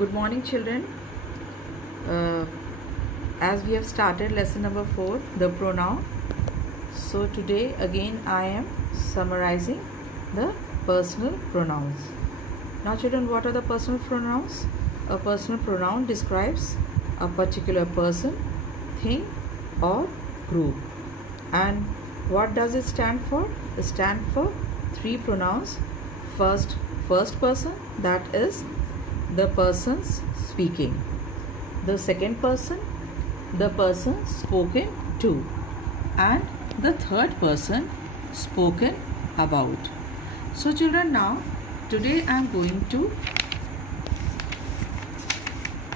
Good morning, children. Uh, as we have started lesson number 4, the pronoun. So today again I am summarizing the personal pronouns. Now children, what are the personal pronouns? A personal pronoun describes a particular person, thing or group. And what does it stand for? It stands for three pronouns. First person, that is the persons speaking. The second person, the person spoken to. And the third person, spoken about. So children, now today I am going to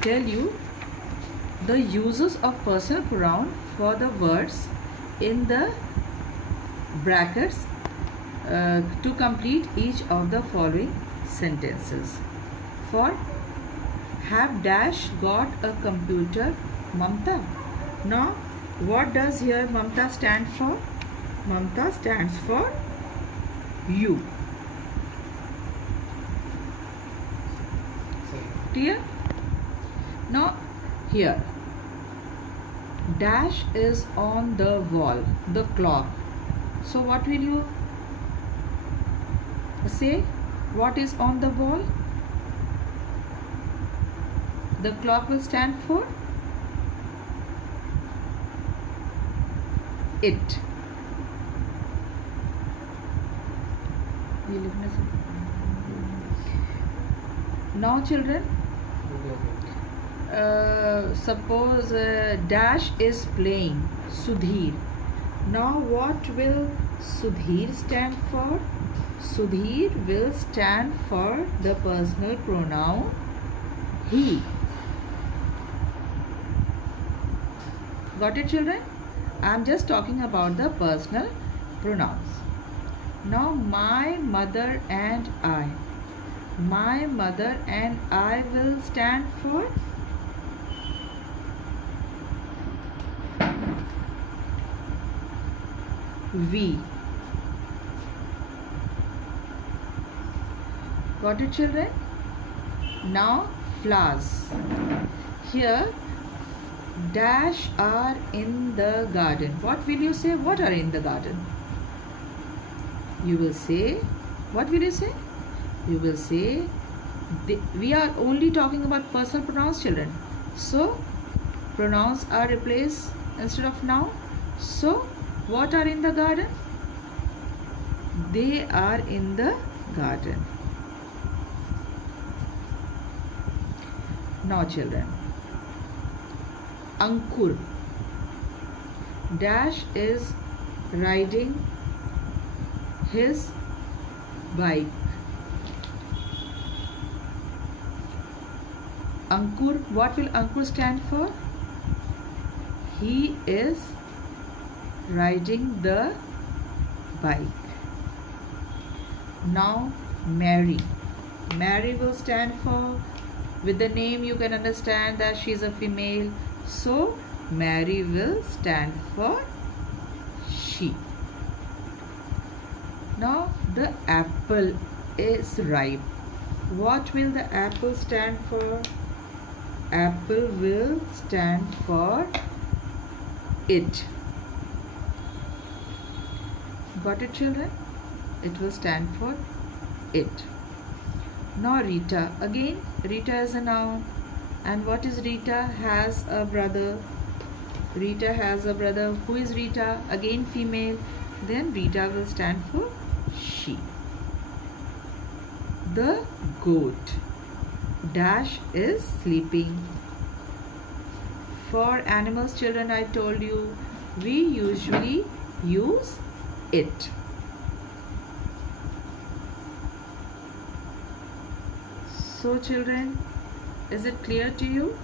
tell you the uses of personal pronoun for the words in the brackets to complete each of the following sentences. For have dash got a computer, Mamta. Now what does here Mamta stand for? Mamta stands for you. Clear? Now here dash is on the wall, the clock. So what will you say? What is on the wall? The clock will stand for it. Now children, suppose dash is playing Sudhir. Now what will Sudhir stand for? Sudhir will stand for the personal pronoun he. Got it children? I am just talking about the personal pronouns. Now my mother and I. My mother and I will stand for we. Got it children? Now flowers. Here dash are in the garden. What will you say? What are in the garden? You will say, what will you say? You will say, we are only talking about personal pronouns children. So pronouns are replaced instead of noun. So what are in the garden? They are in the garden. Now children, Ankur dash is riding his bike. Ankur, what will Ankur stand for? He is riding the bike. Now Mary. Mary will stand for, with the name you can understand that she is a female. So Mary will stand for she. Now the apple is ripe. What will the apple stand for? Apple will stand for it. Got it children? It will stand for it. Now Rita. Again Rita is a noun. And what is Rita? Has a brother. Rita has a brother. Who is Rita? Again female. Then Rita will stand for she. The goat dash is sleeping. For animals children, I told you we usually use it. So children, is it clear to you?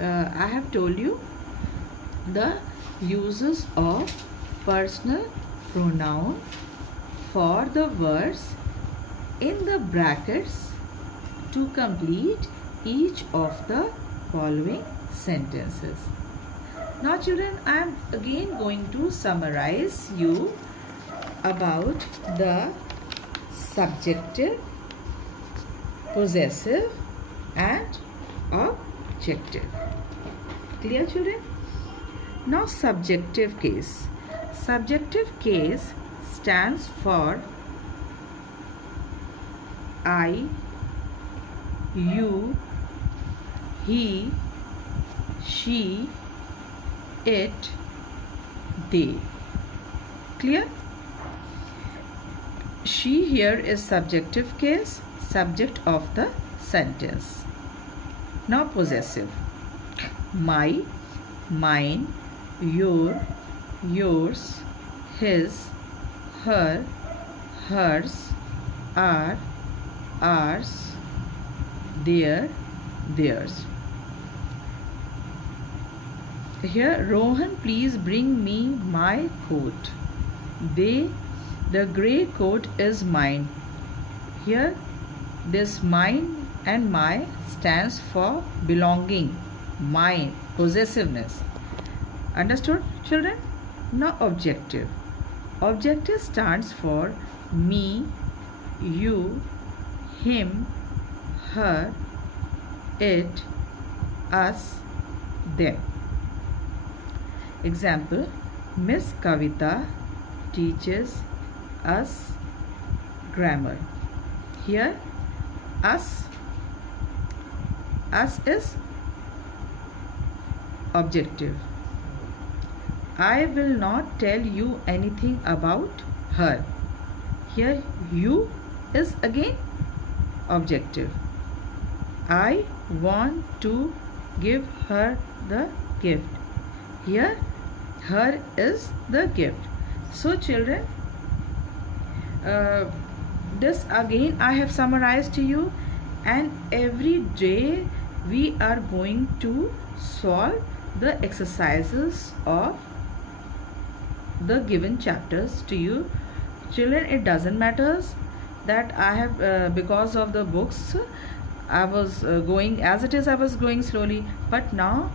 I have told you the uses of personal pronoun for the words in the brackets to complete each of the following sentences. Now children, I am again going to summarize you about the subjective, possessive and objective. Clear, children? Now subjective case. Subjective case stands for I, you, he, she, it, they. Clear? She here is subjective case, subject of the sentence. Now possessive. My, mine, your, yours, his, her, hers, our, ours, their, theirs. Here, Rohan, please bring me my coat. The grey coat is mine. Here, this mine and my stands for belonging, mine, possessiveness. Understood, children? Now objective. Objective stands for me, you, him, her, it, us, them. Example, Miss Kavita teaches us grammar. Here, us is objective. I will not tell you anything about her. Here, you is again objective. I want to give her the gift. Here, her is the gift. So children, this again I have summarized to you, and every day we are going to solve the exercises of the given chapters to you. Children, it doesn't matter that I have because of the books I was going as it is, I was going slowly, but now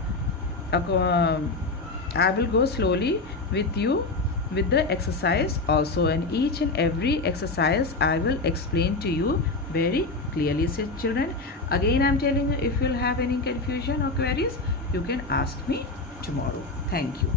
I will go slowly with you with the exercise also, and each and every exercise I will explain to you very clearly. So children, again I am telling you, if you will have any confusion or queries, you can ask me tomorrow. Thank you.